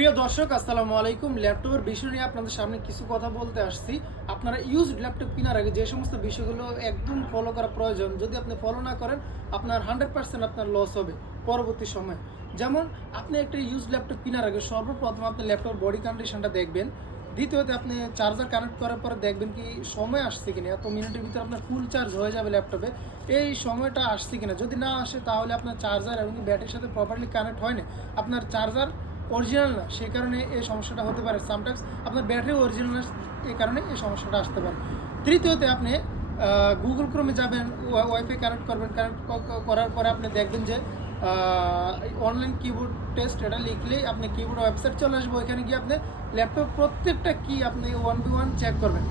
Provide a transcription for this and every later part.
প্রিয় দর্শক আসসালামু আলাইকুম। ল্যাপটপের বিষয় নিয়ে আপনাদের সামনে কিছু কথা বলতে আসছি। আপনারা ইউজড ল্যাপটপ কেনার আগে যে সমস্ত বিষয়গুলো একদম ফলো করা প্রয়োজন, যদি আপনি ফলো না করেন আপনার 100% আপনার লস হবে পরবর্তী সময়। যেমন আপনি একটা ইউজড ল্যাপটপ কেনার আগে সর্বপ্রথম আপনি ল্যাপটপের বডি কন্ডিশনটা দেখবেন। দ্বিতীয়ত আপনি চার্জার কানেক্ট করার পরে দেখবেন কি সময় আসছে কিনা, এত মিনিটের ভিতরে আপনার ফুল চার্জ হয়ে যাবে ল্যাপটপে, এই সময়টা আসছে কিনা। যদি না আসে তাহলে আপনার চার্জার এবং ব্যাটারির সাথে প্রপারলি কানেক্ট হয় না, আপনার চার্জার অরিজিনাল না, সেই কারণে এই সমস্যাটা হতে পারে। সামটাইমস আপনার ব্যাটারি অরিজিনাল না, এই কারণে এই সমস্যাটা আসতে পারে। তৃতীয়তে আপনি গুগল ক্রোমে যাবেন, ওয়াইফাই কানেক্ট করবেন। কানেক্ট করার পরে আপনি দেখবেন যে অনলাইন কিবোর্ড টেস্ট এটা লিখলেই আপনি কিবোর্ড ওয়েবসাইট চলে আসবে। ওইখানে গিয়ে আপনি ল্যাপটপ প্রত্যেকটা কি আপনি 1 by 1 চেক করবেন।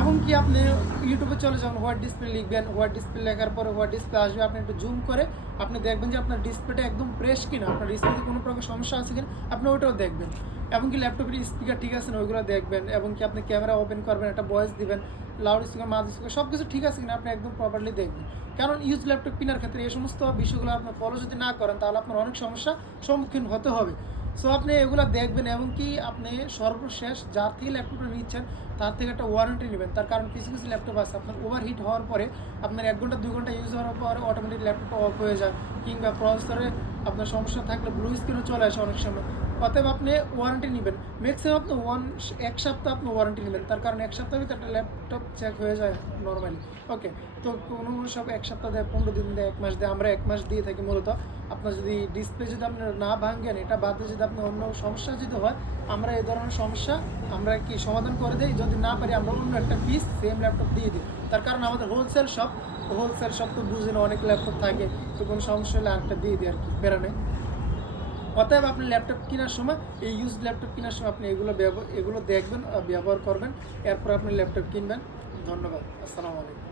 এবং কি আপনি ইউটিউবে চলে যাবেন, হোয়াইট ডিসপ্লে লিখবেন, হোয়াইট ডিসপ্লে লেখার পরে হোয়াইট ডিসপ্লে আসবে। আপনি একটু জুম করে আপনি দেখবেন যে আপনার ডিসপ্লেটা একদম ফ্রেশ কিনা, আপনার ডিসপ্লেতে কোনো প্রকার সমস্যা আছে কিনা আপনি ওইটাও দেখবেন। এবং কি ল্যাপটপের স্পিকার ঠিক আছে না ওইগুলো দেখবেন। এবং কি আপনি ক্যামেরা ওপেন করবেন, একটা ভয়েস দিবেন, লাউড স্পিকার মাউথ স্পিকার সব কিছু ঠিক আছে কিনা আপনি একদম প্রপারলি দেখবেন। কারণ ইউজ ল্যাপটপ কেনার ক্ষেত্রে এই সমস্ত বিষয়গুলো আপনি ফলো যদি না করেন তাহলে আপনার অনেক সমস্যা সম্মুখীন হতে হবে। সো আপনি এগুলো দেখবেন। এবং কি আপনি সর্বশেষ যার থেকে ল্যাপটপটা নিচ্ছেন তার থেকে একটা ওয়ারেন্টি নেবেন। তার কারণ কিছু কিছু ল্যাপটপ আছে আপনার ওভারহিট হওয়ার পরে আপনার 1 ঘন্টা 2 ঘন্টা ইউজ হওয়ার পরে অটোমেটিক ল্যাপটপটা অফ হয়ে যায়, কিংবা প্রসেসরে আপনার সমস্যা থাকলে ব্লু স্ক্রিনও চলে আসে অনেক সময়। অতএব আপনি ওয়ারেন্টি নেবেন, ম্যাক্সিমাম আপনি 1 সপ্তাহ আপনি ওয়ারেন্টি নেবেন। তার কারণ 1 সপ্তাহের ভিতরে একটা ল্যাপটপ চেক হয়ে যায় নর্মালি। ওকে, তো কোনো সব 1 সপ্তাহ দেয়, 15 দিন দেয়, 1 মাস দেয়, আমরা 1 মাস দিয়ে থাকি মূলত। আপনার যদি ডিসপ্লে যদি আপনার না ভাঙেন, এটা বাদে যদি আপনার অন্য সমস্যা যদি হয়, আমরা এই ধরনের সমস্যা আমরা কি সমাধান করে দিই। যদি না পারি আমরা অন্য একটা পিস সেম ল্যাপটপ দিয়ে দিই। তার কারণ আমাদের হোলসেল শপ তো বুঝেন, অনেক ল্যাপটপ থাকে, তো কোনো সমস্যা হলে আরেকটা দিয়ে দিই আর কি, বেরোনে। অতএব আপনি ল্যাপটপ কেনার সময়, এই ইউজ ল্যাপটপ কেনার সময় আপনি এগুলো দেখবেন, ব্যবহার করবেন, এরপর আপনি ল্যাপটপ কিনবেন। ধন্যবাদ, আসসালামু আলাইকুম।